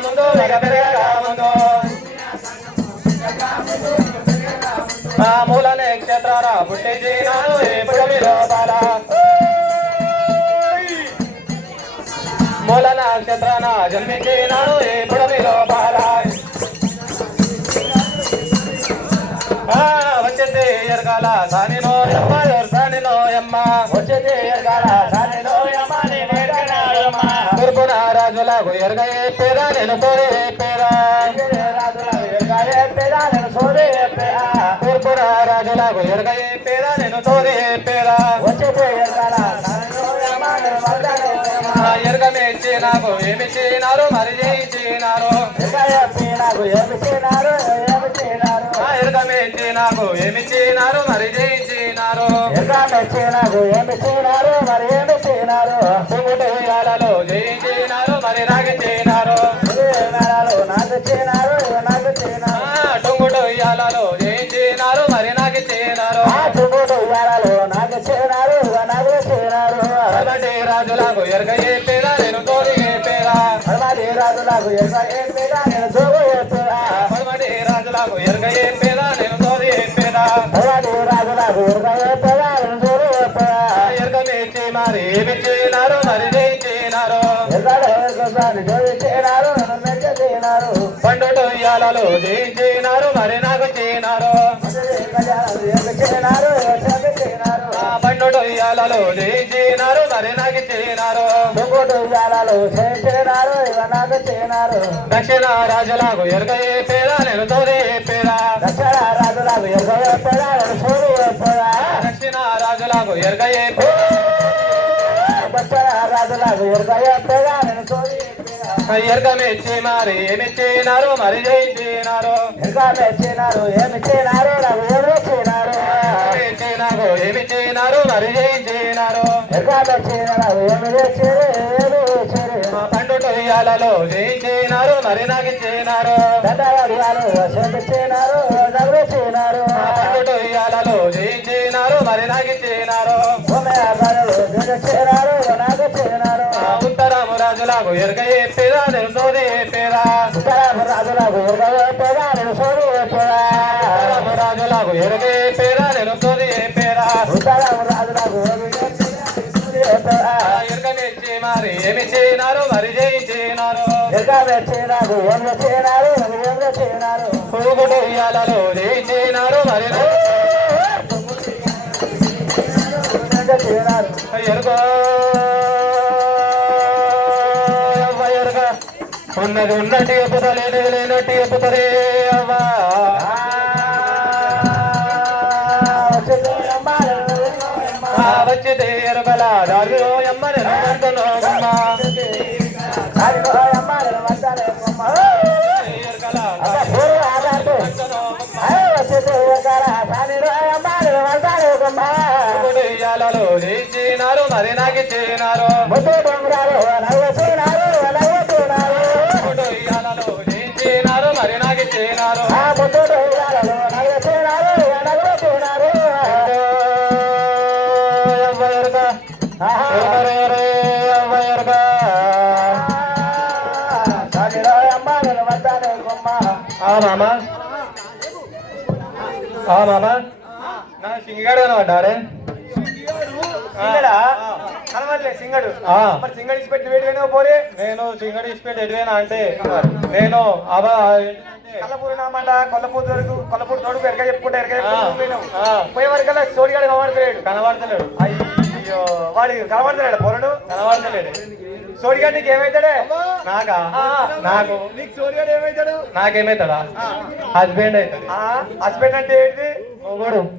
ముందు ఇక పెరగక ముందు ఆ మూల నక్షత్రాల పుట్టించినాడు ఈ పుడమి లోపల మూల నక్షత్రాన జన్మించినాడు ఈ పుడమి లోపల వచ్చేది ఎరగాల సానిలో ఎమ్మ సానిలో ఎమ్మ వచ్చేది ఎరగాల సానిలో ఎమ్మ తూర్పున రాజులకు ఎరగయే పేద నేను సోరే పేద తూర్పున రాజులకు ఎరగయే పేద నేను సోరే పేద ఎరగమిచ్చి నాకు ఏమిచ్చినారు మరి చేయించినారు ఎరగమిచ్చి నాకు ఏమిచ్చినారు మరి చేయించినారు తుంగుట ఉయ్యాలలో జయించినారు మరి నాగిచ్చినారు టుంగుట ఉయ్యాలలో జయించినారు మరి నాగిచ్చినారు అలవాటి రాజులకు ఎరగ ఏ పేద నేను తోడి ఏ పేద అలవాటి రాజులకు ఎరగ ఏ పేద నేను తోడు ఏ పేద అలవాటి రాజులకు ఎరగ ఏ పేద నేను తోడి ఏ పేద అలవాటి రాజులకు ఎరగ ఏ పేద నేను తోడు ఏ పేద ఎరగమిచ్చి మరి ఏమిచ్చినారు మరి జయించినారు పండుట ఉయ్యాలలో జయించినారు మరి నాకు చేయినారు పండుట ఉయ్యాలలో జయించినారు మరి నాకు చేయినారు దక్షిణ రాజులకు ఎరగ ఏ పేద నేను తోడే పేద దక్షిణ రాజులకు ఎరగ ఏ పేద నేను తోడు ఏ పేద దక్షిణ రాజులకు ఎరగ ఏ రాజులకు ఎరగ ఏ పేద నేను తోడు ఎరగమిచ్చి మరి ఏమిచ్చినారు మరి జయించినారు ఎరగమిచ్చినారు ఏమిచ్చినారు ఏమిచ్చినారు నాకు ఏమిచ్చినారు మరి జయించినారు ఎరగమిచ్చినారు పండుట ఉయ్యాలలో జయించినారు మరి నాగిచ్చినారు పండుట ఉయ్యాలలో జయించినారు మరి నాగిచ్చినారు ఉత్తరము రాజులకు ఎరగ ఏ పేద నేను సోది ఏ పేద ఉత్తరము రాజులకు ఎరగ ఏ పేద నేను సోది ఏ పేద ఉత్తరము రాజులకు ఎరగ ఏ పేద నేను సోది ఏ పేద ఉత్తరము రాజులకు ఎరగమిచ్చి మరి ఏమిచ్చినారు మరి జయించినారు ఎరగమిచ్చినారు ఏమి చేయినారు ఏమి చేయినారు తుంగుట ఉయ్యాలలో జయించినారు మరి ఎరుగో ఉన్నది ఉన్నట్టు ఎప్పుతా లేనిది లేనట్టు ఎప్పుతారే అవ్వా వచ్చితే ఎరుగల దారిలో ఎమ్మని ఉయ్యాలలో జయించినారు మరి నాగిచ్చినారు ఉయ్యాలలో జయించినారు మరి నాగిచ్చినారు మామా మామా నా సింగాడు కనబడ్డాడే సింగడు మరి సింగడి ఇచ్చిపెట్టి వేడిపోయినా పోరే నేను సింగడి ఇచ్చిపెట్టి ఎటువైనా అంటే నేను అవా కల్లపూరి నామాట కొల్లపూరి తోడు ఎరగ చెప్పుకుంటే పోయే వరకల్లా సోడిగాడు కనబడతలేడు అయ్యో వాడి కనబడతలేడు పొరడు కనబడతలేడు సోడిగాడు నీకు ఏమైతాడే నాకా నాకు నీకు సోడిగాడు ఏమైతాడు నాకేమైతాడా హస్బెండ్ అవుతాడు హస్బెండ్ అంటే ఏంటి మొగడు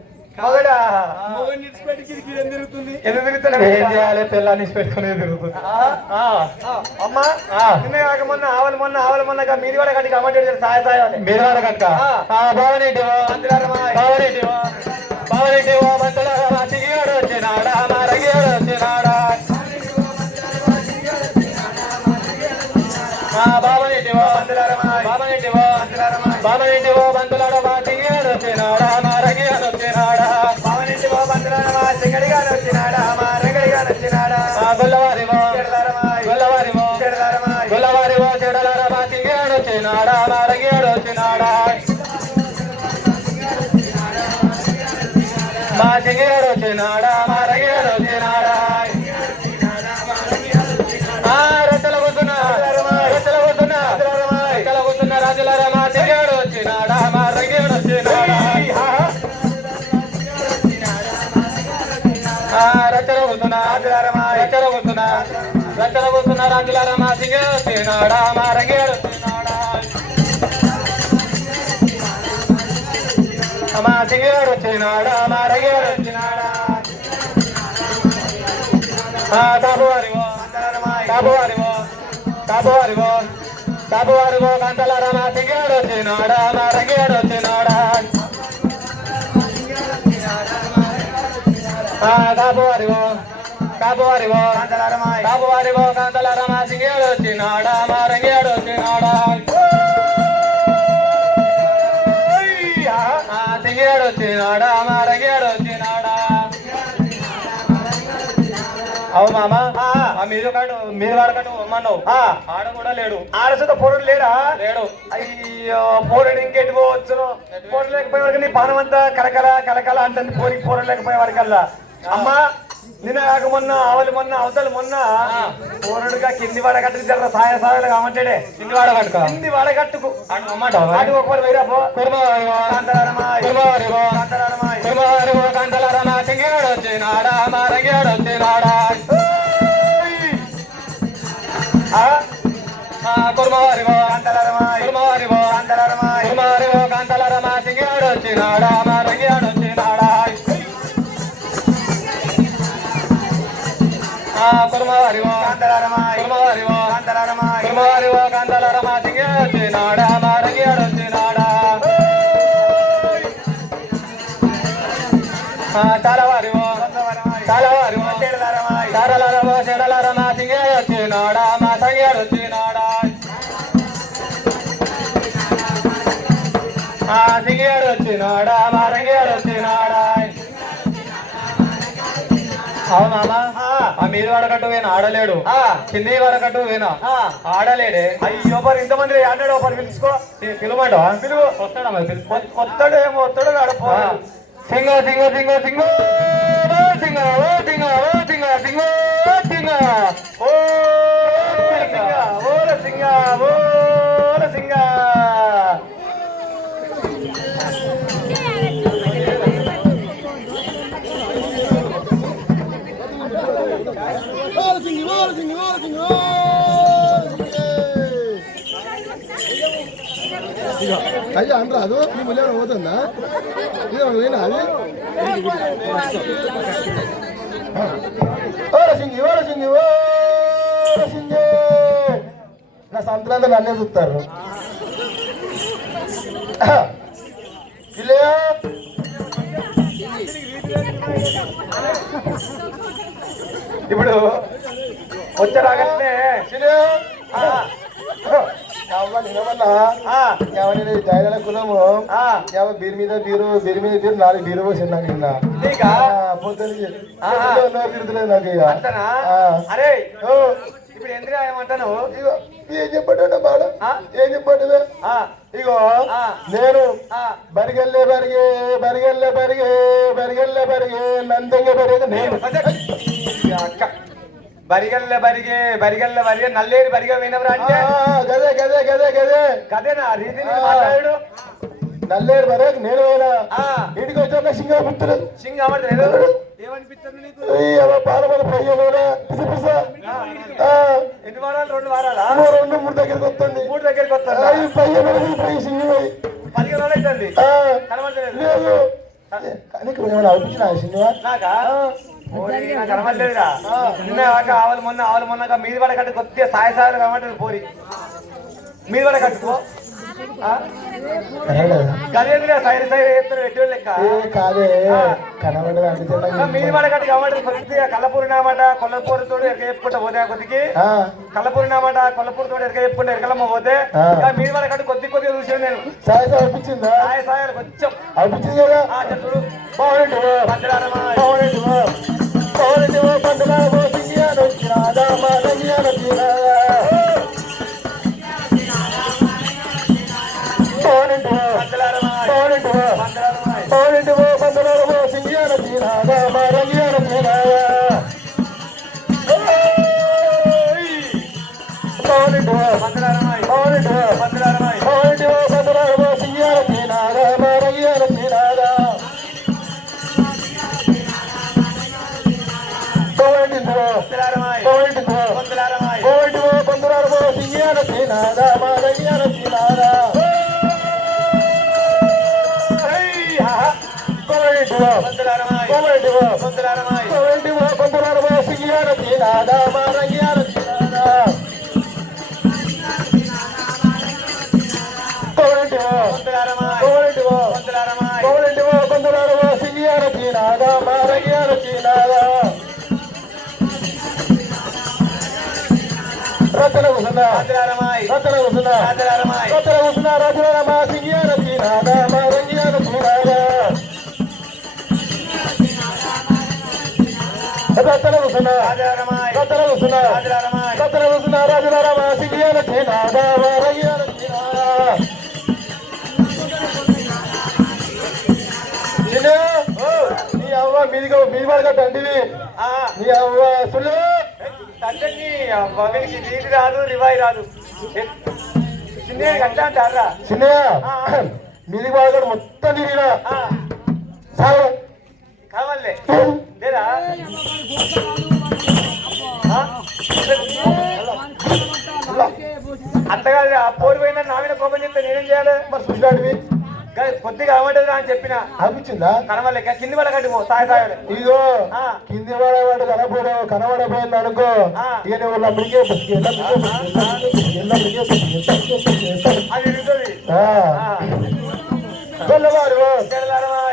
ఏం చేయాలి పిల్లాన్ని పెట్టుకునే తిరుగుతుంది అమ్మా నిన్న కాక మొన్న ఆవల మొన్న మీది కూడా కట్టి కమ్మంటాడు సాయ సాయం మీది కూడా కట్ట బావనేటివో బావనేటివో బావనేటివో మంతులారా సిగియాడు వచ్చినాడా మరగియాడు వచ్చినాడా బావనేటివో బావనేటివో బావనేటివో బంతులారా మా సిగియాడు వచ్చినాడా మరగియాడు వచ్చినాడా బావనేటివో బంతులారా మా సింగడిగాడు వచ్చినాడా మా రంగడిగాడు వచ్చినాడా గొల్లవారివో గొల్లవారివో గొల్లవారివో చెడలారా మా సింగ కాంతులారా మా సింగడు వచ్చినాడా మా రంగేడు వచ్చినాడా మా సింగడు వచ్చినాడా మా రంగేడు వచ్చినాడా తాపువారివో తాపువారివో తాపువారివో తాపువారివో కాంతలారా మా సింగడు వచ్చినాడా మా రంగేడు వచ్చినాడా కాపువారివో కాపువారివో కాపువారివో కాంతలారా మా సింగేడు వచ్చినాడా మా రంగేడు వచ్చినాడా సింగేడు వచ్చినాడా మా రంగేడు వచ్చినాడా అవు మామ మీరు వాడకట్టు అమ్మన్నావు ఆడ కూడా లేడు ఆడసుతో పోరుడు లేడా లేడు అయ్యో పోరుడు ఇంకెట్టి పోవచ్చు పోరు లేకపోయే వరకు నీ పానం అంతా కలకల కలకల అంటుంది పోరికి పోరు లేకపోయే వరకల్లా అమ్మా నిన్న కాక మొన్న ఆవలి మొన్న అవతలు మొన్న పోరుడుగా కింది వాడగట్టుకు జర సాయ సాయాలు కామంటాడే కింది వాడగట్టుకు కింది వాడగట్టుకు అన్నమాట అది ఒకరు వైరాపో కాంతలారమా సింగేడు వచ్చినాడా మా రంగేడు వచ్చినాడా కుర్మవారివో కుర్మవారివో కుర్మవారివో కాంతలారమా సింగేడు వచ్చినాడా మా రంగేడు వచ్చినాడా కుర్మవారివో కుర్మవారివో కుర్మవారివో కాంతలారమా సింగేడు వచ్చినాడా మా రంగేడు వచ్చినాడా తాళవారివో తాళవారివో తారలారవో చెడలారమా సింగేడు వచ్చినాడా మా సంగేడు వచ్చినాడా సింగేడు వచ్చినాడా మా రంగేడు వచ్చినాడా అవునామా ఆ మీద వాడకట్టు వేనా ఆడలేడు కింది వాడకట్టు వేనా ఆడలేడే అయ్యో మరి ఇంతమంది ఆడాడు ఒకరు పిలుచుకో పిలువమాట పిలువు వస్తాడా మరి వస్తాడు ఏమో వస్తాడు ఆడపో సింగ సింగ సింగ సింగ సింగ ఓ సింగ ఓ సింగ సింగ సింగ ఓ సింగ ఓల సింగ ఓల సింగ అయ్యో అనరాదు నీ ముళ్ళ పోతుందా ఇది పోయినా అది సింగి ఓ సింగి ఓ సింగి నా సంతలంతా నన్నే చూస్తారు ఇప్పుడు వచ్చరాగట్లే జైల కులము బీరు మీద బీరు బీరు మీద బీరు 4 బీరు పోసింది నాకు ఇంకా పొద్దున తిరుగుతలేదు నాకు ఇక అరే ఇప్పుడు ఎందుకు ఏమంటాను ఇగో ఏం చెప్పాడు బాడ ఏం చెప్పాడు ఇగో నేను బరిగెల్లే బరిగే బరిగెల్లే బరిగే బరిగెల్లే బరిగే నందంగా బరిగే నేను అక్క బరిగల్ల బరిగే బరిగల్ల బరిగే నల్లేరు బరిగ వినవరా అంటే గదే గదే గదే గదే గదేనా రీతి మాట్లాడు నల్లేరు బరిగ నేను పోయినా ఇంటికి వచ్చాక సింగ పుత్రుడు సింగ అమర్లేదు ఏమనిపిస్తుంది నీకు పాలమల పయ్యలోనా ఎన్ని వారాలు 2 వారాలా 2 3 దగ్గరికి వస్తుంది 3 దగ్గరికి వస్తుంది పయ్య సింగ 15 రోజులు అవుతుంది కనబడలేదు నీకు ఏమైనా అనిపించిన సినిమా నాకా కనబడలేదురా నిన్న ఆవలు మొన్న మీద పడ కట్టు కొద్దిగా సాయ సాయాలు కనబడలేదు పోరి మీద పడ కట్టుకో గదేంద్ర సైడ్ సైడ్ ఎత్తున ఎటు లెక్క కాదే కనబడదు మీద పడ కట్టు కనబడదు కొద్దిగా కల్లపూరినామాట కొల్లపూరితో ఎరక చెప్పుకుంటా పోతే కొద్దికి కల్లపూరినామాట కొల్లపూరితో ఎరక చెప్పుకుంటా ఎరకలమ్మ పోతే మీద పడ కట్టు కొద్దిగా చూసాను నేను సాయ సాయ అనిపించిందా సాయ సాయాలు కొంచెం అనిపించింది కదా చూడు బాగుండు బాగుండు బాగుండు పండుగ సింగియాను వచ్చినాదా మా రంగియాను వచ్చినాదా బాగుండు బాగుండు పండుగ సింగియాను వచ్చినాదా మా రంగియాను వచ్చినాదా బాగుండు బాగుండు బాగుండు పండుగ సింగియాను వచ్చినాదా మా రంగియాను వచ్చినాదా కోవెంటివో కోవెంటివో కోవెంటివో కొందరమో సింగియాన తీనాదా మారంగియాన తీనాదా కోవెంటివో కోవెంటివో కోవెంటివో కొందరమో సింగియాన తీనాదా మారంగియాన తీనాదా రతన ఉసనా రతన ఉసనా రతన ఉసనా రాజరామ సింగియాన తీనాదా మారంగియాన తీనాదా రతన ఉసనా రతన ఉసనా రతన ఉసనా రాజరామ సింగియాన తీనాదా మారంగియాన తీనాదా నీ అవ్వ మీది పడక తండ్రివి నీ అవ్వ సుళ్ళు తండ్రికి మగనికి నీది రాదు రివాయి రాదు చిన్న కట్టా అంటారా చిన్నయ్య మీది పడక మొత్తం తిరిగినా సార్ కావాలే లేదా అంతగా ఆ పోరు పోయినా నా మీద కోపం చెప్తే నేనేం చేయాలి మరి చూసినాడివి కొద్దిగా అవ్వలేదు అని చెప్పిన అనిపించిందా కనవలేక కింది వాళ్ళ కట్టి పో సాయి సాయాలి ఇదిగో కింది వాడవాడు కనబడపోయింది అనుకో ఈయన వాళ్ళ అప్పటికే అది ఇరుగుతుంది తెల్లవారువో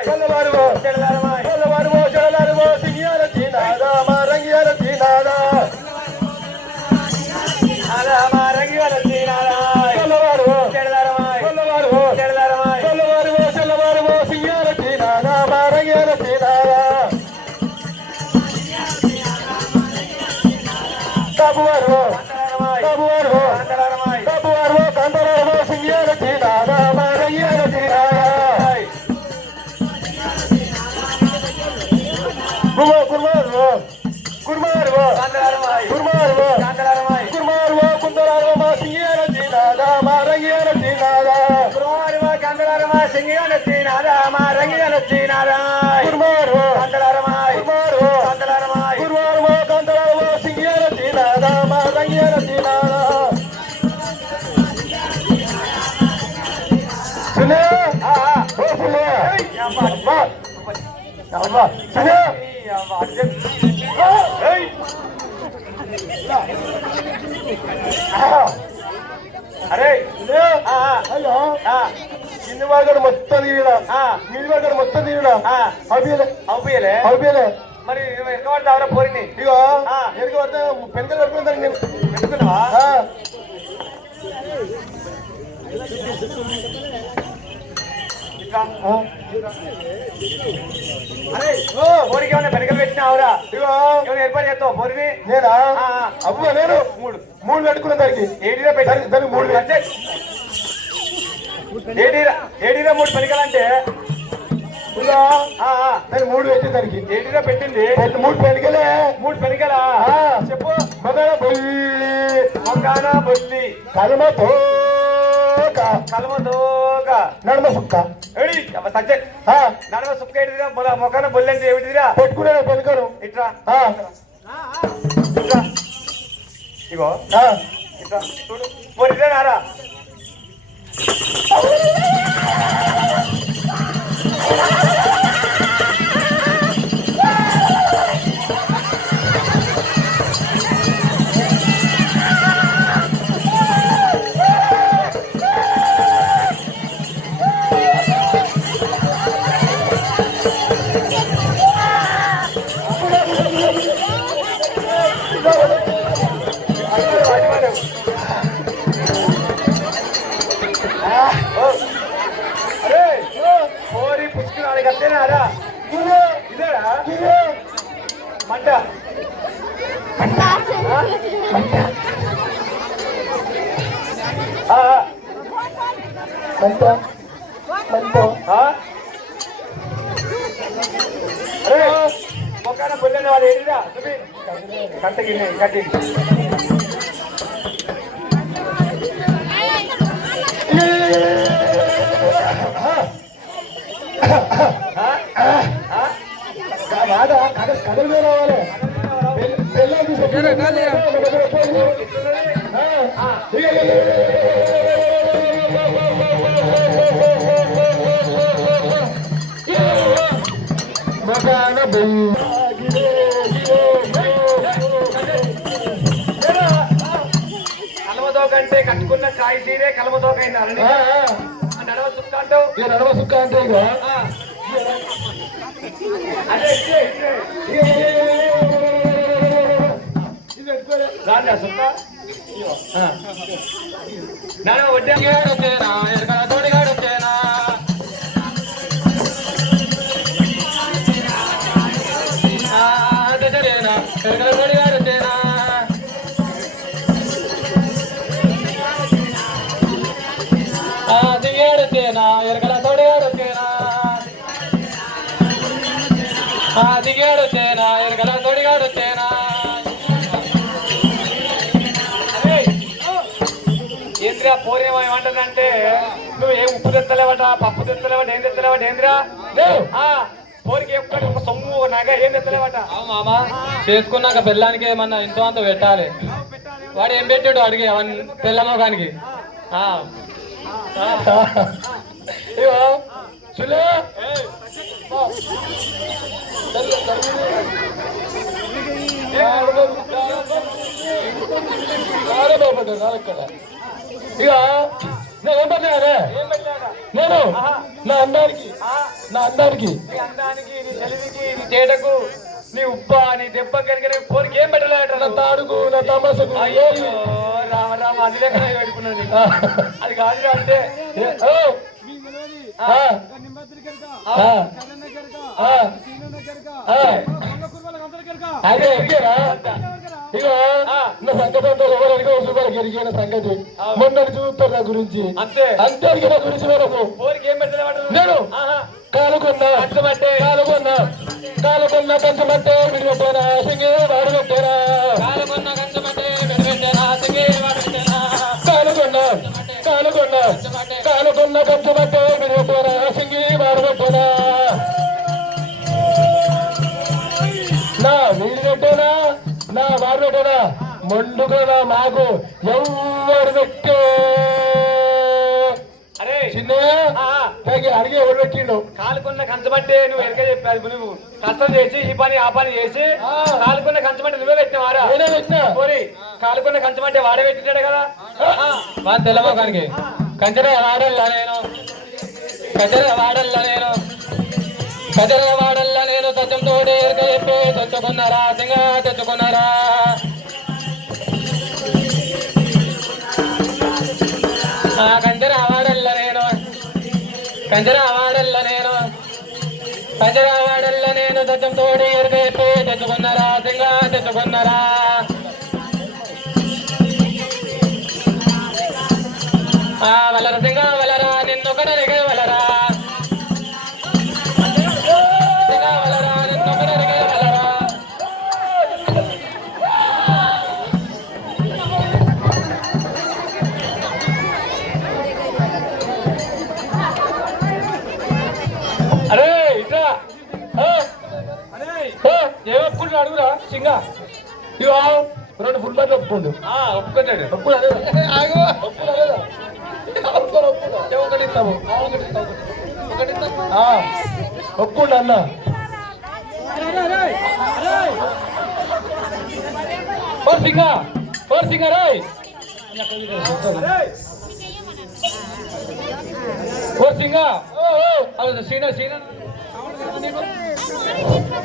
తెల్లవారువో తెల్లవారువో చెడలారువో సింగియాల తీనాదా మా రంగియాల తీనాదా తెల్లవారువో తెల్లవారువో తెల్లవారువో తెల్లవారువో సింగియాల తీనాదా మా రంగియాల తీనాదా కాపువారువో కాపువారువో కాపువారువో కందరారువో సింగియాల తీనాదా మా రంగియాల తీనాదా కుర్మారువో కుర్మారువో కుర్మారువో కుర్మారువో కుందరారువో మా సింగియాల తీనాదా మా రంగియాల తీనాదా కుర్మారువో కందలారమా సింగియాల తీనాదా మా రంగియాల తీనాదా కుర్మారువో కుర్మారువో కుర్మారువో కందరారువో సింగియాల తీనాదా మా రంగియాల తీనాదా సునే ఓ సునే అమ్మా సునే అరే అయ్యో కింది వాడు మొత్తం తీయడా మీది వాడు మొత్తం తీయడా అవుపోయలే అవుపోయలే మరి ఎక్కబడతావరా పోరిని ఇగో ఎరుగు పడితే పెన్కలు పడుకుంటాను నేను పెట్టుకున్నావా అరే పోరికి ఏమన్నా పెరగలు పెట్టినావురా ఇగో ఏమైనా ఏర్పాటు చేస్తావు పోరిని నేనా అవ్వ నేను మూడు పెట్టుకున్న దానికి ఏడిరా పెట్టాలి దానికి మూడు ఏడిరా మూడు పెరగాలంటే దాన్ని మూడు పెట్టి దానికి ఏడిరా పెట్టింది మూడు పెరిగలే మూడు పెరగలా చెప్పు మగన బొల్లి మొగాన బొల్లి కలమతో కలమతోక నడమ సుక్క ఏడి సబ్జెక్ట్ నడమ సుక్క ఏడిదిరా మొగాన బొల్లి అంటే ఏమిటిదిరా పెట్టుకునే పెనుకను ఇట్రా ఇట్రా ఇగో ఇట్రా చూడు పోరిరా నారా పోరి పుచ్చుకున్నాడు కట్టేనారా ఇదేరా మంట అరే మొక్కన పొల్లని వాళ్ళు ఏడిరా చూపి కట్టకి కట్టి కథలు మీద రావాలి కలమతో కంటే కట్టుకున్న కాయ తీరే కలమతో కైనా నడవ సుక్క అంటావు నడవ సుక్క అంటే ఇక అదే రాజా సుక్క నడవ వడ్డాడు వచ్చేనా ఎరకల తోడిగాడు వచ్చేనా ఎరకల తోడిగాడు వచ్చేనా దిగాడొచ్చేనా ఎరకల తోడిగాడొచ్చేనా దిగాడొచ్చేనా ఎరకల తోడిగాడొచ్చేనా ఏంద్రా పోరేమో ఏమంటుందంటే నువ్వు ఏం ఉప్పు తెత్తలేవట పప్పు తెత్తలేవట ఏం తెత్తలేవట ఏంద్రా పోరికి ఎప్పుడు ఒక సొమ్ము ఒక నగ ఏం తెత్తలేవట మామా చేసుకున్నాక బెల్లానికి ఏమన్నా ఇంతో అంత పెట్టాలి వాడు ఏం పెట్టాడు అడిగి అవన్నీ బెల్లమోగానికి ఇగో సులే ఇక నేనేం పెట్టానే నేను నా అందానికి నీ అందానికి నీ తెలివికి నీ చేటకు నీ ఉప్ప నీ దెబ్బ కనుక పోరికి ఏం పెట్టలేదు నా తాడుకు నా తమాసకు రామ రామ అది లేక పెట్టుకున్నది అది కాదు అంటే అదే ఇక నా సంగతి ఎవరికి రూపాయలు ఎరిగిన సంగతి మొన్నటి చూస్తారు నా గురించి అంతే నా గురించి మనకు నేను కాలుకున్నా కంచమంటే విడిపెట్టానా సింగే వాడు పెట్టారా కాలుకున్న కంచమంటే విడిపెట్టారా సింగి వాడు పెట్టానా నా వీడు పెట్టానా నా వాడు పెట్టానా మొండుగా మాకు ఎవరు పెట్టే అరే చిన్నయ్య అడిగి ఎవరు పెట్టిండు కాలుకున్న కంచమంటే నువ్వు వెనక చెప్పావు నువ్వు కష్టం చేసి ఈ పని ఆ పని చేసి కాలుకున్న కంచమంటే నువ్వే పెట్టినావారా పోరి కాలుకున్న కంచమంటే వాడే పెట్టినాడు కదా మా తెల్లమోకానికి కంచెర వాడల్లా నేను సత్యంతో ఎరక చెప్పి తెచ్చుకున్నారా సింగా తెచ్చుకున్నారా కంచెర వాడల్ల నేను సత్యంతో ఎరక చెప్పి తెచ్చుకున్నారా సింగా తెచ్చుకున్నారా వలర సింగా వలరా నిన్నొకడరిగే వలరా అరే ఇట్లా ఏమొప్పుకుంటా అడుగురా సింగా ఇవో 2 ఫుల్ బాటిల్ ఒప్పుకోండు ఒప్పుకుంటాడు ఒప్పుకోండి అన్న సింగా రాయ్ సింగా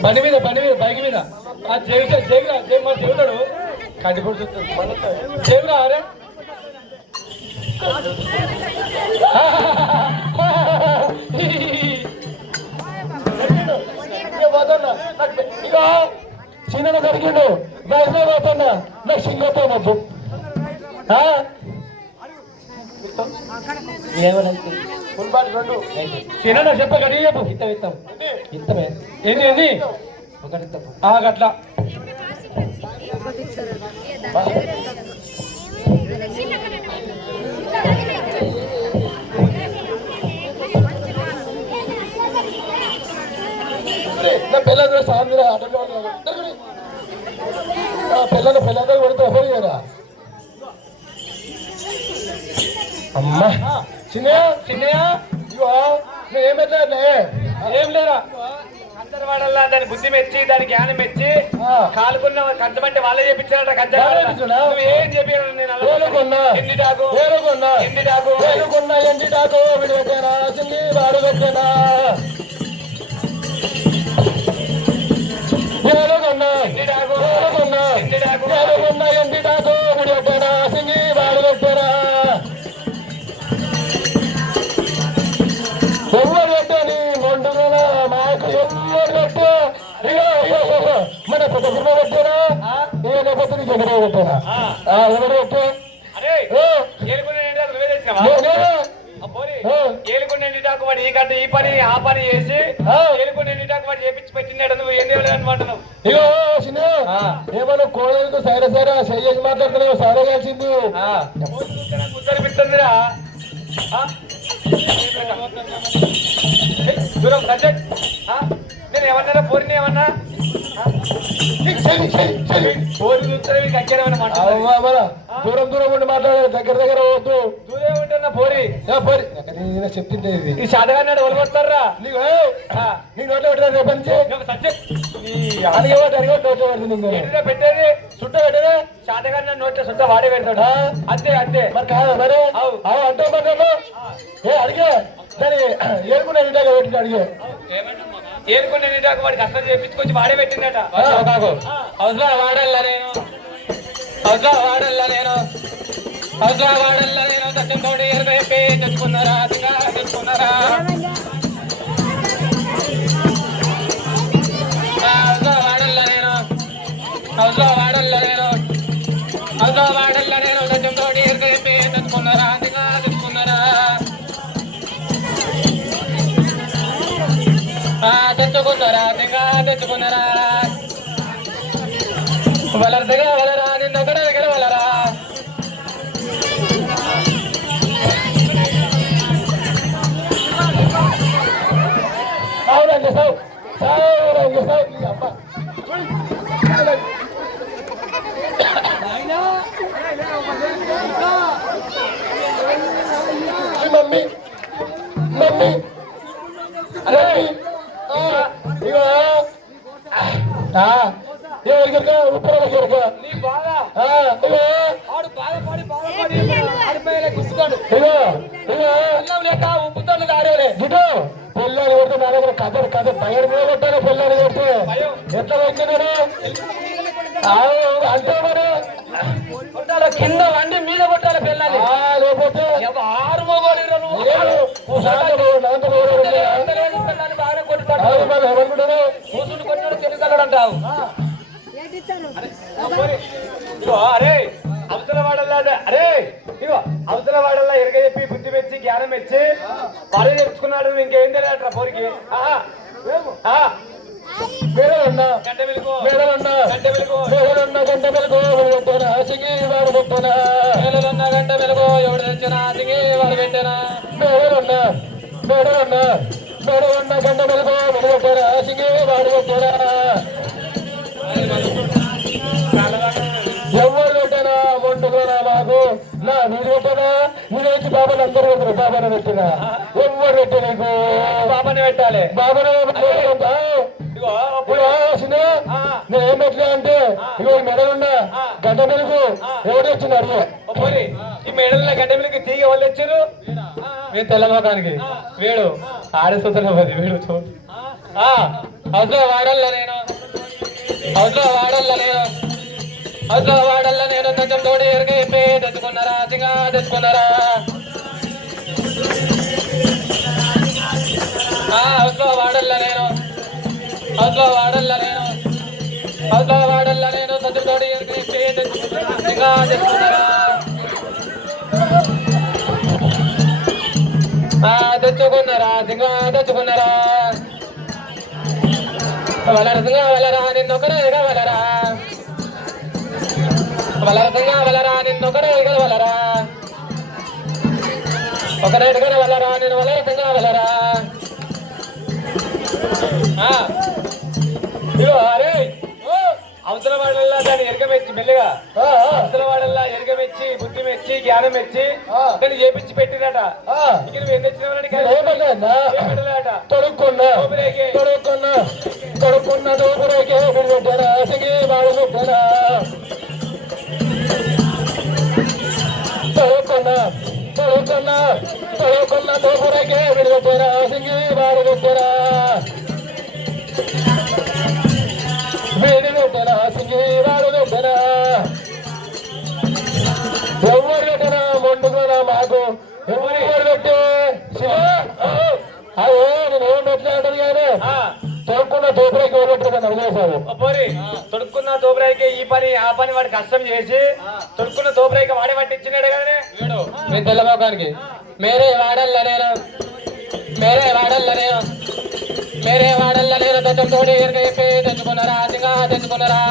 బండి మీద బైక్ మీద చెబుతాడు కంటిపొడి చూస్తాడు చెబురా అరే ఇక చిన్న దొరికిండు బయట పోతున్నా నాకు సింగతో మధ్య చిన్న చెప్ప గడి చెప్పు ఇత్తమే ఏంటి గట్లా పిల్లలు సాంద్ర పిల్లలు కొడితే పోయారా అమ్మా చిన్నయ్య ఇవో ఏం పెట్టలే ఏం లేదా వాడల్లా దాని బుద్ధి మెచ్చి దాని జ్ఞానం మెచ్చి కాలుకున్న కంచమంటే వాళ్ళే చేపించారట కంచ ఏం చెప్పారు నేను ఎండిటాకు ఎండిటాకు ఎండిటాకు విడిపెట్టేనా సింగి వాడు పెట్టేనా ఎండిటాకు విడిపెట్టేనా సింగి వాడు పెట్టేనా ఎవరు పెట్టని మొండుగా మాకు ఎవరు పెట్టు మన పెద్ద సినిమ పెట్టారా లేకపోతే నీకు ఎవరో పెట్టారా ఎవరు పెట్టు ఏలుకుండా ఎండిటాకు వాడు ఈ గంట ఈ పని ఆ పని చేసి ఏలుకుండా ఎండిటాకు వాడు చేపించి పెట్టినాడు నువ్వు ఏం చేయలేదనుకుంటున్నావు ఇగో చిన్న ఏమన్నా కోడలకు సైరా సైరా చేసి మాట్లాడుతున్నావు సైరా కలిసింది కూర్చొనిపిస్తుందిరా దూరం సబ్జెక్ట్ నేను ఏమన్నా పోరిని ఏమన్నా పోరి చూస్తే కక్కేమన్నా దూరం దూరం ఉండి మాట్లాడాలి దగ్గర దగ్గర పోవద్దు దూరం ఉంటున్నా పోరి పోరి చెప్తుంటే ఇది ఈ శాతగాడు వదిలిపోతారా నీకు నోట్లో పెట్టారు రేపు నుంచి సబ్జెక్ట్ పెట్టేది చుట్ట పెట్టేది శాతగాడు నోట్లో చుట్ట వాడే పెడతాడు అంతే అంతే మరి కాదు మరి అంటే మరి అడిగే దాన్ని ఏరుకునే నీటాగా పెట్టి అడిగే ఏరుకునే నీటాకు వాడికి అసలు చేపించుకొచ్చి వాడే పెట్టిందట అవసరం వాడల్లా నేను అవసరం వాడల్లా నేను అవసరం వాడల్లా నేను తెచ్చుకోండి చెప్పి తెచ్చుకున్నారా తెచ్చుకున్నారా అవసరం వాడల్లా నేను అవసరం వాడల్లా నేను అవసరం వాడల్లా నేను తెచ్చుకోండి చెప్పి తెచ్చుకున్నారా తెచ్చుకున్నారా తెచ్చుకున్నారా తెచ్చుకున్నారా వలరదగా వలరా నిన్నొకడ దగ్గర వలరా సావురండి సావు సావురండి సావు అమ్మ మమ్మీ మమ్మీ అరే ఇగో ఎవరికి ఉత్తరాలకి నీకు బాగా ఆడు బాధపడి గుర్తుకోండు లేక ఉప్పుతోళ్ళు కారేలే గిటో పిల్లని కొడితే నా దగ్గర కథ కథ పైన మీద కొట్టాను పిల్లని కొడితే ఎట్లా వచ్చినాడు అంటే మరి కొట్టాల కింద వండి మీద కొట్టాలి పిల్లలు లేకపోతే ఆరు మోగోడు బాగా కొట్టుకుంటాడు కూసుని కొట్టాడు తెలుగు అంటావు అరే అవసర వాడల్లా అరే ఇగో అవసర వాడల్లా ఎరగ చెప్పి బుద్ధి మెచ్చి జ్ఞానం మెచ్చి వాడే తెచ్చుకున్నాడు ఇంకేం తెలియట్రా పోరికి గంట వెలుగు గంట వెలుగు గంట వెలుగు ఆశకి వాడు పెట్టనా మేలున్న గంట వెలుగు ఎవడు తెచ్చినా దిగి వాడు పెట్టినా మేడలున్నా గంట వెలుగు పెట్టారా ఆశకి వాడు పెట్టారా ఎవరు పెట్టానా వండుకోనా మాకు నా మీరు పెట్టానా మీరు వచ్చి బాబాని అందరూ పెట్టారు బాబాని పెట్టినా ఎవరు పెట్టా నీకు బాబాని పెట్టాలి బాబానే నేను ఏం పెట్టినా అంటే ఇగో మెడలున్నా గంట వెలుగు ఎవరు వచ్చినారు ఈ మెడల గంట వెలుగు తీగ వాళ్ళు వచ్చారు మీరు తెల్లమోకానికి వీడు ఆడేస్తున్నా వీడు చూడు అవసరం వాడల్లా నేను అవసరం వాడల్లా నేను అవసరం వాడల్లా నేను కొంచెం తోడి ఎరగ చెప్పి తెచ్చుకున్నారా తెచ్చుకున్నారా అవసరం వాడల్లా నేను అవసరం వాడల్లా నేను అవసరం వాడల్లా నేను కొంచెం తోడి ఎరగ చెప్పి తెచ్చుకున్నారా తెచ్చుకున్నారా తెచ్చుకున్నారా వలరసంగా వలరా నిన్నొకరే వలరా వలరసంగా వలరా నిన్నొకరే వలరా ఒకరేటుగా వలరా నేను వలరసంగా వలరా అరే అవసరం వాడల్లా దాన్ని ఎరగమెచ్చి మెల్లిగా అవసరం వాడల్లా ఎరగమెచ్చి బుద్ధి మెచ్చి జ్ఞానం మెచ్చి దాన్ని చేపించి పెట్టినట ఇక నువ్వు ఎన్ని వచ్చినావు తొడుక్కున్నా దూపురైకే విడిపెట్టరా సింగి వాడు పెట్టరా తొడుకున్న దూపురైకే విడిపెట్టరా సింగి వాడు పెట్టరా వేడి పెట్టరా సింగి వాడు పెట్టరా ఎవరు పెట్టరా మొండుకున్నా మాకు ఎవరు పెట్టే అదే నేను ఏం పెట్టినట్టు కానీ తొడుక్కున్న దూపురైకి ఎవరు పెట్టరు నవ్వులేసారు తొడుక్కున్న తోపురాయికి ఈ పని ఆ పని వాడు కష్టం చేసి తొడుక్కున్న తోపురాయికి వాడే పట్టించినాడు కానీ మీ తెల్లమోకానికి మేరే వాడల్లా నేను దత్తం తోడి చెప్పి తెచ్చుకున్నారా అదిగా తెచ్చుకున్నారా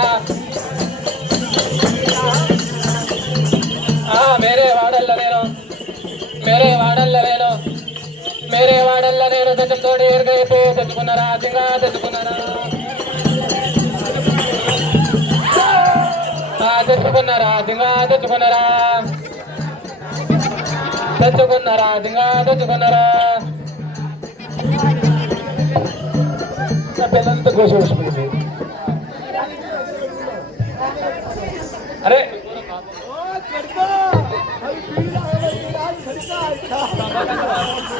మేరే వాడల్లా నేను దత్తం తోడి చెప్పి తెచ్చుకున్నారా అదిగా తెచ్చుకున్నారా తెచ్చుకున్నారా నా పిల్లలతో కోసి వచ్చిపోయింది అరే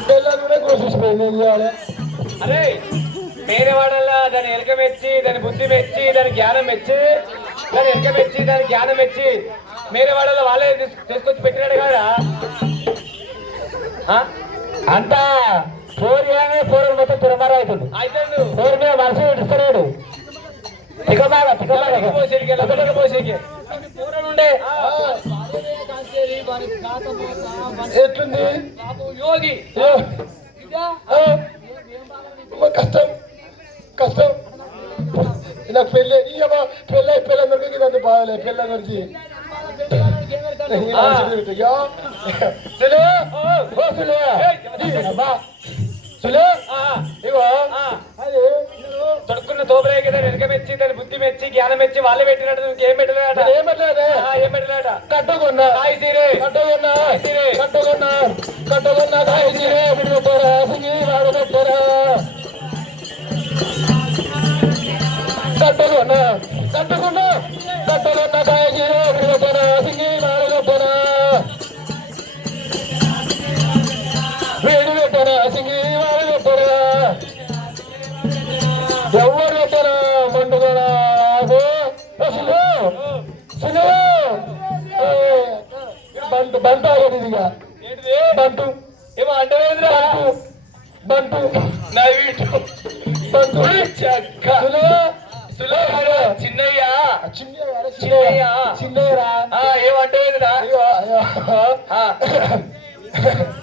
పిల్లలు కూడా కోసి వచ్చిపోయింది ఏం చేయాలి అరే వేరే వాడల్లా దాని ఎలుక మెచ్చి దాని బుద్ధి మెచ్చి దాని జ్ఞానం మెచ్చి దాని ఎలుక మెచ్చి దాని జ్ఞానం మెచ్చి వేరే వాడల్లా వాళ్ళే తీసుకొచ్చి పెట్టినాడు కదా అంతా పూరలు మొత్తం తిరమారా అవుతుంది అయితే పూర మీద మనసు ఇస్తున్నాడు పోసేకి పూరనుండే ఎట్లుంది యోగి కష్టం నాకు పెళ్ళి పిల్లలందరికీ ఇది అంత బాగాలే పిల్లల గురించి తొడుక్కున్న తోపురాయికి దాని వెనక మెచ్చి దాని బుద్ధి మెచ్చి జ్ఞానం మెచ్చి వాళ్ళే పెట్టినట్టు ఏం పెట్టలేట కట్టుకున్నా కాయ సీరే కట్టుకున్నా కాయ సీరే విడిపెట్టారా సింగి వాడు పెట్టారా కట్టుకున్నా కాయ సీరే విడిపెట్టారా సింగి వాడు పెట్టారా వేడి పెట్టారా సింగి వాడు పెట్టారా ఎవరు పెట్టారా మండుగా బంటు ఆగేదిగా బంటు ఏమో అంటలేదురా బంటు నా వీటు బంటు చిన్నయ్య చిన్నయ్యరా ఏమంటలేదురా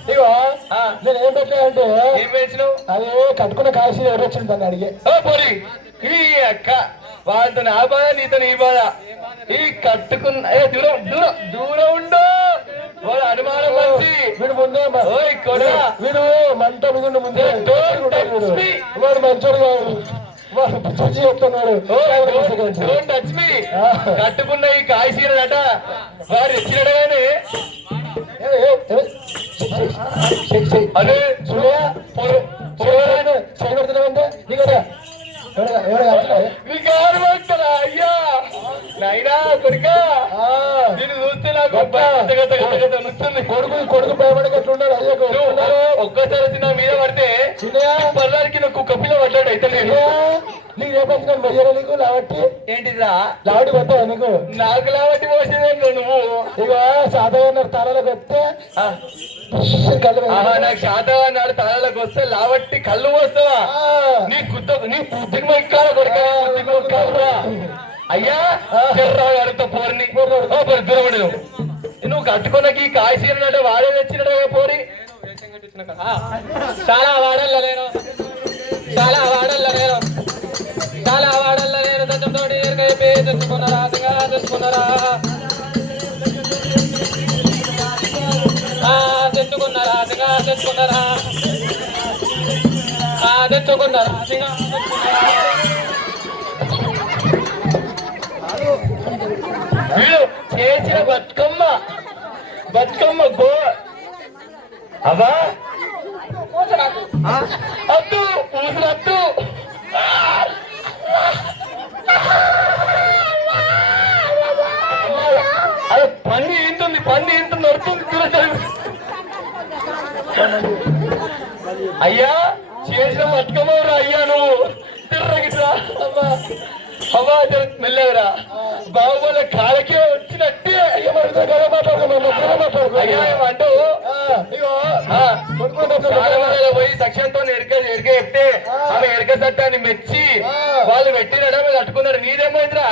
ఇగో నేను ఏం పెట్టానంటే ఏం పెంచినావు అదే కట్టుకున్న కాసి ఎవరు వచ్చింది దాన్ని అడిగే పోరి ఈ అక్క వాళ్ళతో నా బాధ నీతో నీ బాధ ఈ కట్టుకున్న దూరం ఉండు వాడు అనుమానం మంచి వీడు ముందే వీడు మంట మీద ముందే వాడు మంచోడు కాదు వాడు పిచ్చి చెప్తున్నాడు కట్టుకున్న ఈ కాయసీరట వాడు ఇచ్చినడు కానీ అదే చేయబడుతున్నావంటే నీకు అయ్యా నాయనా కొడుక నేను చూస్తే నాకు కొడుకు భయపడగట్లున్నాడు అదే ఒక్కసారి వచ్చి నా మీద పడితే పల్లారికి నాకు కప్పిలో పడ్డాడు అయితే నేను నీకు రేపొచ్చిన భయ్యారా నీకు లావట్టి ఏంటిదా లావటి పట్టావా నీకు నాకు లావట్టి పోసేదే నువ్వు ఇక సాధారణ తాళాలకు వస్తే నాకు శాతగాడు తలలోకి వస్తే లావట్టి కళ్ళు పోస్తావా నీ బుద్ధికి మొక్కాల కొడుక అయ్యా చెర్రాగాడితో పోరిని దూరపడి నువ్వు కట్టుకున్నకి కాయసీరనంటే వాడే తెచ్చినట్టు పోరి చాలా వాడల్లా నేను దత్తంతో తెచ్చుకున్నారా తెచ్చుకున్నారా వీడు చేసిన బతుకమ్మ గో అవ్వా అద్దు పూసలద్దు అయ్యా చేసిన బతుకమ్మరా అయ్యా నువ్వు తిర్రగిట్రా అమ్మా అవ్వా మెల్లగరా బాహుబలి కాలకే వచ్చినట్టే అయ్యా ఏమంటూ పోయి సక్షన్తో ఎరక చెప్తే ఆమె ఎరక చట్టాన్ని మెచ్చి వాళ్ళు పెట్టినడా మీరు కట్టుకున్నారు నీదేమైందిరా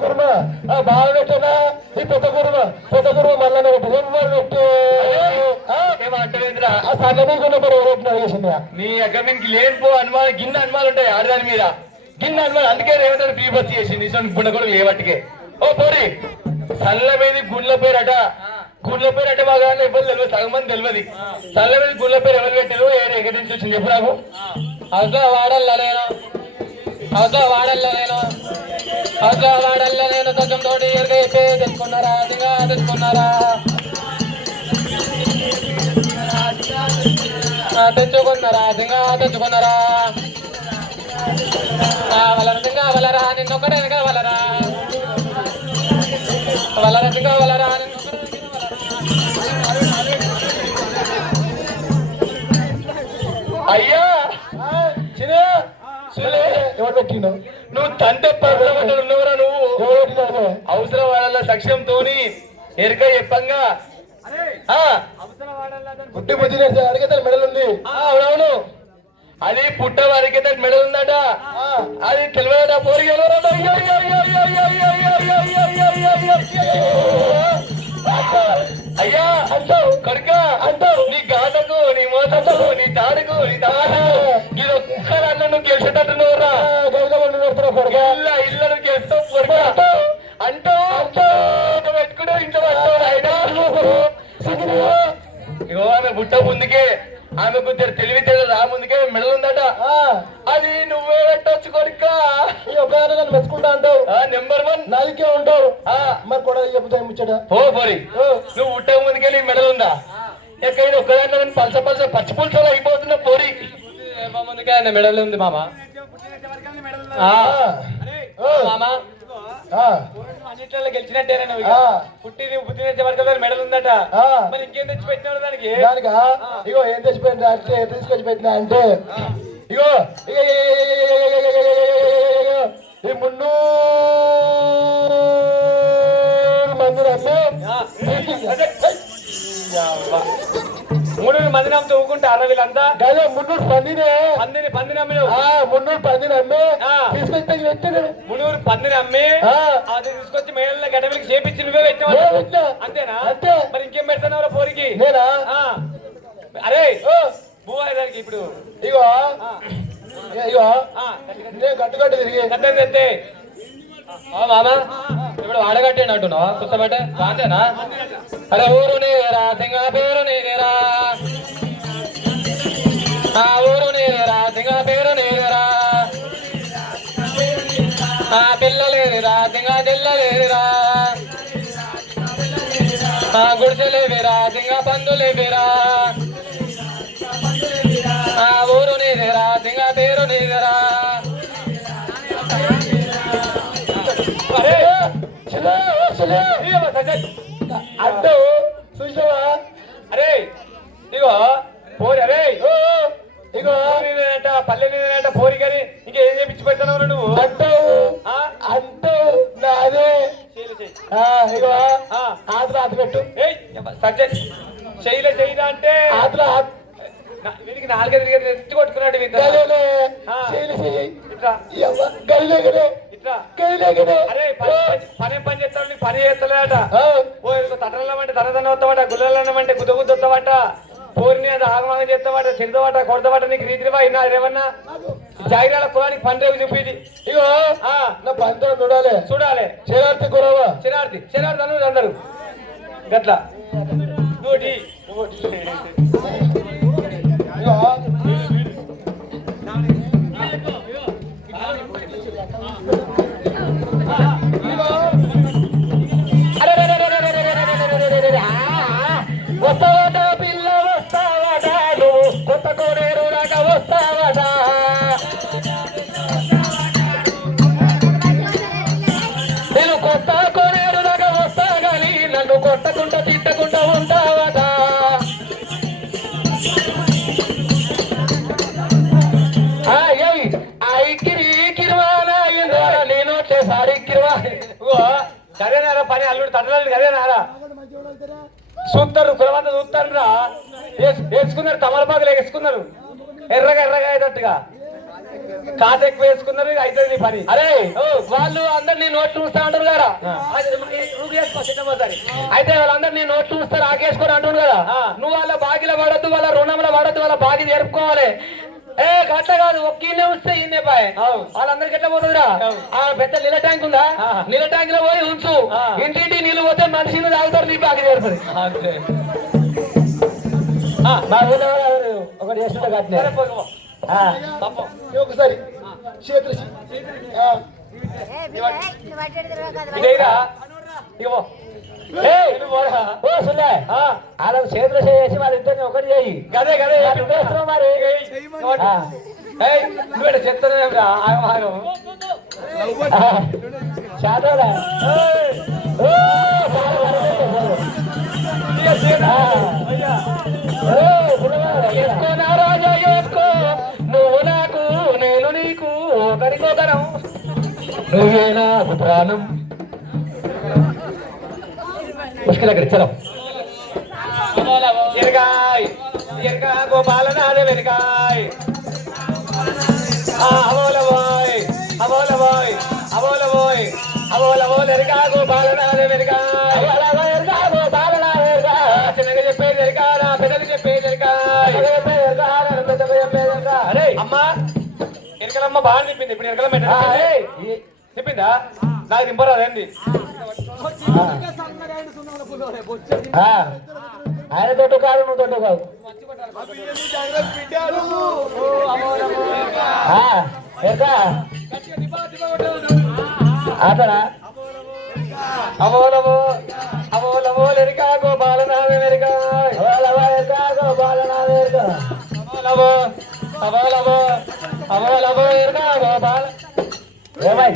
కుర్మ బాగా పెట్టనా ఈ పెద్ద కుర్మ మళ్ళీ పెట్టు ఏమంటావేంద్రా ఆ సన్న మీద నీ అక్కడ మీకు లేనిపో అనుమానం గిన్నె అనుమానాలు ఉంటాయి ఆడదాని మీద గిన్నె అనుమానం అందుకే రేవంత్ ఫ్రీ బస్ చేసింది గుండె కూడా ఏ వాటికే ఓ పోరి సల్ల మీద గుండ్ల పేరు అంటే బాగా ఎవరు తెలియదు సగం మంది తెలియదు సల్ల మీద గుండ్ల పేరు ఎవరు పెట్టారు ఎక్కడి నుంచి వచ్చింది చెప్పు నాకు అసలు వాడల్లా నేను కొంచెం తోటి ఎరగైతే తెచ్చుకున్నారా తెచ్చుకున్నారా వలరా నిన్నొక్కడే వలరా అయ్యా ఎవరు పెట్టిండు నువ్వు తండ్రి ఉన్నవరా నువ్వు అవసరం వాళ్ళ సక్ష్యంతోని ఎరక చెప్పంగా పుట్టి బుద్ధి అడిగితే మెడల్ ఉంది అవునవును అది పుట్ట వారికి మెడల్ ఉందట అది తెలియదట పోరి అయ్యా అంటావు కనుక అంటావు నీ గాటకు నీ మోతకు నీ తాడుకు ఇది ఒక్కరన్న నువ్వు గెలిచేటట్టు నువ్వురా ఇళ్ళను గెలుస్తావు పొరగా అంటావు పెట్టుకుంటే ఇంట్లో ఇగో ఆమె బుట్ట ముందుకే ఆమెకు తెలివితేడు రా ముందుకే మెడల్ ఉందట అది నువ్వే పెట్టొచ్చు కొడుక నన్ను మెచ్చుకుంటా అంటావు నెంబర్ 1 నాదికే ఉంటావు మరి కూడా చెబుతా ముచ్చట పోరి నువ్వు ఉట్టక ముందుకే నీ మెడల్ ఉందా ఎక్కడైనా ఒక్కదాన్ని పలస పచ్చి పులుసలు అయిపోతున్నా పోరి ముందుకే ఆయన మెడల్ ఉంది మామ అన్నిట్లో గెలిచినట్టేనా పుట్టి బుద్ధి వరకు మెడల్ ఉందట మరి ఇంకేం తెచ్చి పెట్టినాడు దానికి ఇగో ఏం తెచ్చిపోయింది అంటే తీసుకొచ్చి పెట్టినా అంటే ఇగో ఈ 300 మంది నమ్ముతూ ఊకుంటే అరవీలంతా గదే 300 పందిని నమ్మి 300 పందిని అమ్మి తీసుకొచ్చి పెట్టిన 300 పందిని అమ్మి అది తీసుకొచ్చి మేళ్ళ గడవలకి చేపించి నువ్వే పెట్టినా అంతేనా అంతే మరి ఇంకేం పెడతావు పోరికి నేనా అరే భూవా దానికి ఇప్పుడు ఇగో నేను గట్టు తిరిగి కట్టే మామా ఇప్పుడు వాడగట్టేయండి అంటున్నావా పుస్తబట్టే అంతేనా అరే ఊరు నేరా సింగ పేరు నేరా ఊరు నేరా సింగ పేరు నేరా పిల్లలేరా సింగ జిల్లలేరా గుడిసెలేవిరా సింగ పందులేవిరా ఊరు నేరా సింగ పేరు నేరా అంటూ చూసావా అరే ఇగో పోరి అరే ఇగో నేనంట పల్లె నేనంట పోరి కానీ ఇంకేం చేపించి పెడతావు నువ్వు అంటూ నాదే ఇగో ఆతులు ఆత పెట్టు సబ్జెక్ట్ చేయలే అంటే ఆతులు వీడికి 4 ఎత్తి కొట్టుకున్నాడు అరే పని పని చేస్తాడు పని చేస్తలేట తటలమంటే తనదన్న వస్తావట గుల్లలన్నమంటే గుద్ద వస్తావట పోరిని అది ఆగమాగం చేస్తావట తిడతావట కొడతావట నీకు రీతివా అయినా ఏమన్నా జాగిరాల కులానికి పని రేపు చూపింది ఇగో నా పంట చూడాలి చిరార్తి కురవా చిరార్తి అను అందరు గట్ల నోటి చదివేనారా పని అల్లుడు తండ్రులు చదివేనారా చూస్తారు కులమంతా చూస్తారు రా వేసుకున్నారు తమలపాకులు వేసుకున్నారు ఎర్రగా ఎర్రగా అయ్యేటట్టుగా కాసు ఎక్కువ వేసుకున్నారు అవుతుంది నీ పని. అరే వాళ్ళు అందరు నీ నోట్లు చూస్తా అంటారు కదా అయితే వాళ్ళందరూ నీ నోట్లు చూస్తారు ఆకేసుకొని అంటారు కదా నువ్వు వాళ్ళ బాగిల పడద్దు వాళ్ళ రుణంలో పడద్దు వాళ్ళ బాగి జరుపుకోవాలి. ఏ గట్ల కాదు ఒక్కనే వస్తే ఈయనే పాయ్ వాళ్ళందరికి ఎట్లా పోతుందిరా ఆ పెద్ద నీళ్ళ ట్యాంక్ ఉందా నీళ్ళ ట్యాంక్ లో పోయి ఉంచు ఇంటింటి నీళ్ళు పోతే మనిషిని తాగుతారు నీ బాగి జరుపుతుంది. మా ఊళ్ళో ఒకటి చేస్తుంటే కట్టిన ఒకసారి చేతులు ఇదేరా ఇగో వాళ్ళ చేతులు చేసి వాళ్ళ ఇద్దరిని ఒకటి చేయి గదే గదే చేస్తున్నావు మరి నువ్వు చెప్తానే ఆగం శాతరా వేసుకో నా రాజా వేసుకో నువ్వు నాకు నేను నీకు ఒకరికొకరం నువ్వే నాకు ప్రాణం ముష్కిల్ అక్కడ చలో ఎరగాయ్ ఎరగా గోపాలనాథ వెరగాయ్ అవోలవోయ్ అవోలవోయ్ అవోలవోయ్ అవోలవోల్ ఎరగా గోపాలనాథ వెరగాయ్ ఎరగా గోపాలనాథ చిన్నగా చెప్పేది ఎరగారా పెద్దగా చెప్పేది ఎరగాయ్ అరే అమ్మా ఎరకలమ్మ బాగా చెప్పింది ఇప్పుడు ఎరకలమ్మ చెప్పిందా నాకు దింపరాదు ఏంది ఆయన తోట కాదు నువ్వు తోట కాదు అతనా అవోలవో అవోలవో ఎరికా గోపాలనాథ ఎరికా ఎరగా గోపాలనాథ అవోలవో అవోలవో అవోలవో ఎరికా గోపాల ఏమై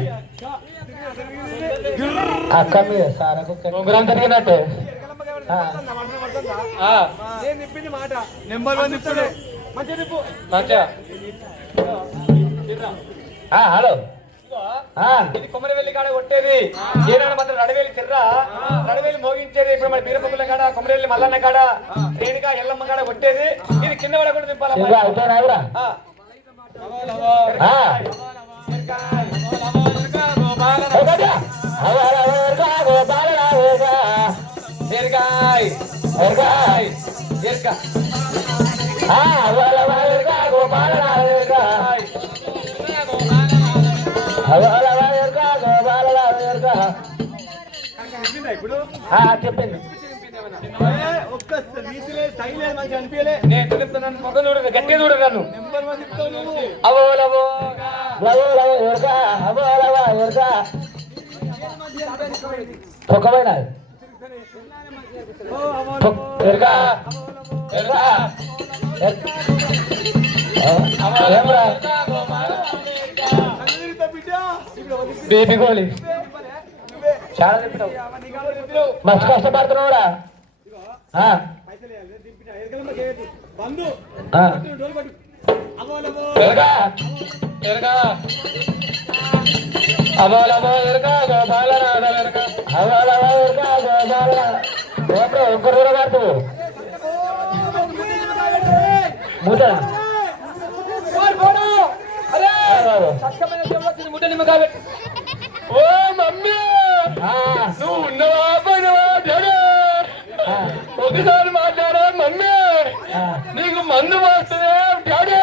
అక్క మీద సారకు ముగ్గురం తిరిగినట్టు మంచిగా హలో ఇది కొమరవెల్లి కాడ కొట్టేది ఏనాడు మాత్రం రడవేలి చిర్రా రడవేలి మోగించేది ఇప్పుడు మన బీరపొగుల కాడ కొమరవెల్లి మల్లన్న కాడ రేణుగా ఎల్లమ్మ కాడ కొట్టేది ఇది కింద పడకుండా దింపాలి ఎరగాయ్ ఎరగాయ్ ఎరగా చెప్పింది నేను తెలుపుతున్నాను మొగ చూడు గట్టి చూడు నన్ను అవోలవో తొక్కమైన ఎరగా ఎరగా బేబీ గోళీ చాలా చెప్పినావు మస్తు కష్టపడుతున్నావురా ఎరగా ఎరగా అవోలవో ఎరగా గోపాలనాథ ఎరగా ఒక్కరు కూడా పడుతు మూట ఓ మమ్మీ నువ్వు ఉన్నవా పోయినవా డాడీ ఒకసారి మాట్లాడా మమ్మీ నీకు మందు వస్తుందే డాడీ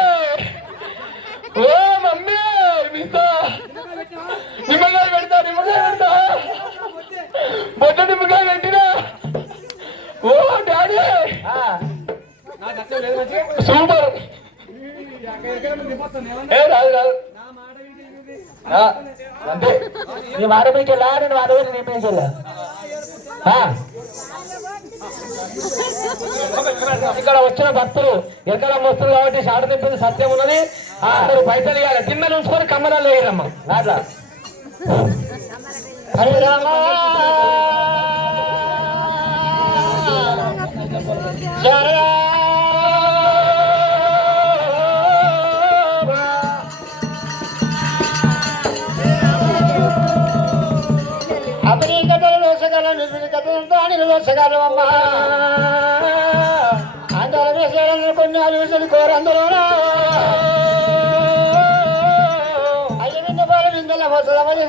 ఓ మమ్మీ మిస్తా నిమ్మకాయ పెడతా బొట్ట నిమ్మకాయ పెట్టినా ఓ డాడీ సూపర్ ఏ రాదు రాదు అంతే నీ వాడమించలా నేను వాడవేసి నియమించలా ఇక్కడ వచ్చిన భక్తులు ఎక్కడ వస్తుంది కాబట్టి షాట తిప్పింది సత్యం ఉన్నది అందరూ పైసలు ఇవ్వాలి కింద ఉంచుకొని కమ్మరాలు వేయరమ్మా అట్లా హరే రామ अपनी कदर దోషగారు అమ్మ అందరూ కొన్ని అభివృద్ధి కోరందరూ అయ్య విన్న బాల విందల వసల వల్ల